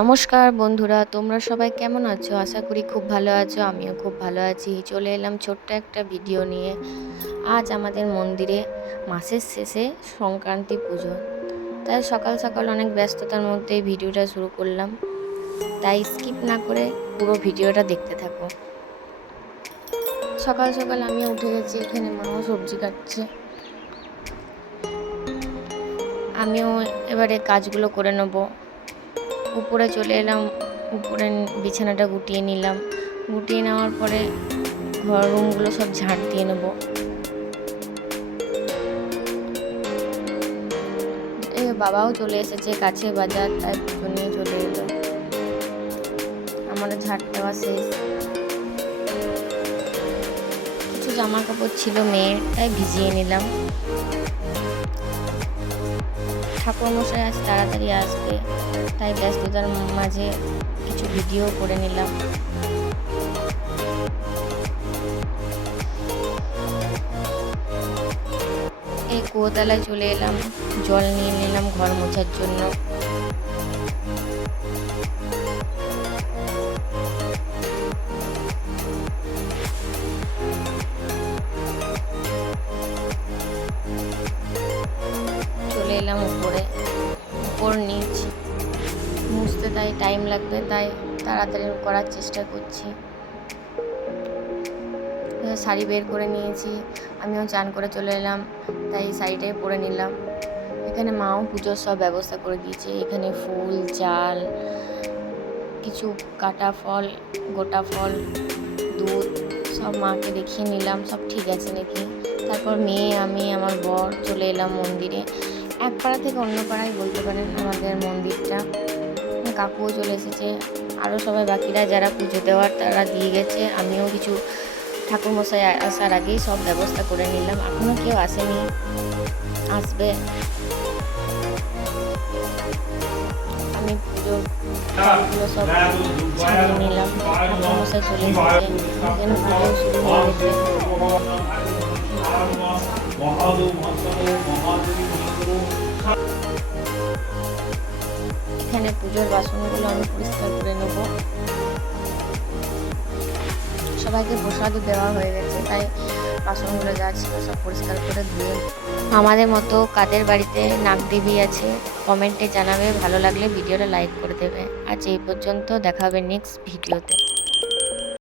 নমস্কার বন্ধুরা, তোমরা সবাই কেমন আছো? আশা করি খুব ভালো আছো, আমিও খুব ভালো আছি। চলে এলাম ছোট্ট একটা ভিডিও নিয়ে। আজ আমাদের মন্দিরে মাসের শেষে সংক্রান্তি পুজো। তাই সকাল সকাল অনেক ব্যস্ততার মধ্যে ভিডিওটা শুরু করলাম। তাই স্কিপ না করে পুরো ভিডিওটা দেখতে থাকো। সকাল সকাল আমি উঠে গেছি, এখানে মাও সবজি কাটছে। আমিও এবারে কাজগুলো করে নেব। উপরে চলে এলাম, উপরে বিছানাটা গুটিয়ে নিলাম। গুটিয়ে নেওয়ার পরে ঘর রুমগুলো সব ঝাড় দিয়ে নেব। বাবাও চলে এসেছে, কাছে বাজার তাই পুজো চলে এলো। আমাদের ঝাড় দেওয়া শেষ। কিছু জামা কাপড় ছিল মেয়ের, তাই ভিজিয়ে নিলাম। ঠাকুরমশাই আজ তাড়াতাড়ি আসবে, তাই ব্যস্ততার মাঝে কিছু ভিডিও করে নিলাম। এই কুয়োতলায় চলে এলাম, জল নিয়ে নিলাম ঘর মোছার জন্য। চলে এলাম উপরে, উপর নিচ। মুছতে তাই টাইম লাগবে, তাই তাড়াতাড়ি করার চেষ্টা করছি। শাড়ি বের করে নিয়েছি, আমিও চান করে চলে এলাম, তাই শাড়িটাই পরে নিলাম। এখানে মাও পুজোর সব ব্যবস্থা করে দিয়েছে, এখানে ফুল, চাল, কিছু কাটা ফল, গোটা ফল, দুধ সব মাকে দেখিয়ে নিলাম, সব ঠিক আছে নাকি? তারপর মেয়ে, আমি, আমার বর চলে এলাম মন্দিরে। এক পাড়া থেকে অন্য পাড়ায় বলতে পারেন আমাদের মন্দিরটা। কাকুও চলে এসেছে। আরও সবাই বাকিরা যারা পুজো দেওয়ার তারা দিয়ে গেছে। আমিও কিছু ঠাকুরমশাই আসার আগেই সব ব্যবস্থা করে নিলাম। এখনও কেউ আসেনি। আসবে। আমি ফলগুলো সব ছাড়িয়ে নিলাম। ঠাকুরমশাই চলে এসেছে। পুজো শুরু এখানে পুজোর বাসনগুলো আমি পরিষ্কার করে নেব। সবাইকে প্রসাদও দেওয়া হয়ে গেছে, তাই বাসনগুলো যা ছিল সব পরিষ্কার করে ধুয়ে আমাদের মতো কাদের বাড়িতে নাগদেবী আছে, কমেন্টে জানাবে, ভালো লাগলে ভিডিওটা লাইক করে দেবে। আজ এই পর্যন্ত দেখাবে নেক্সট ভিডিওতে।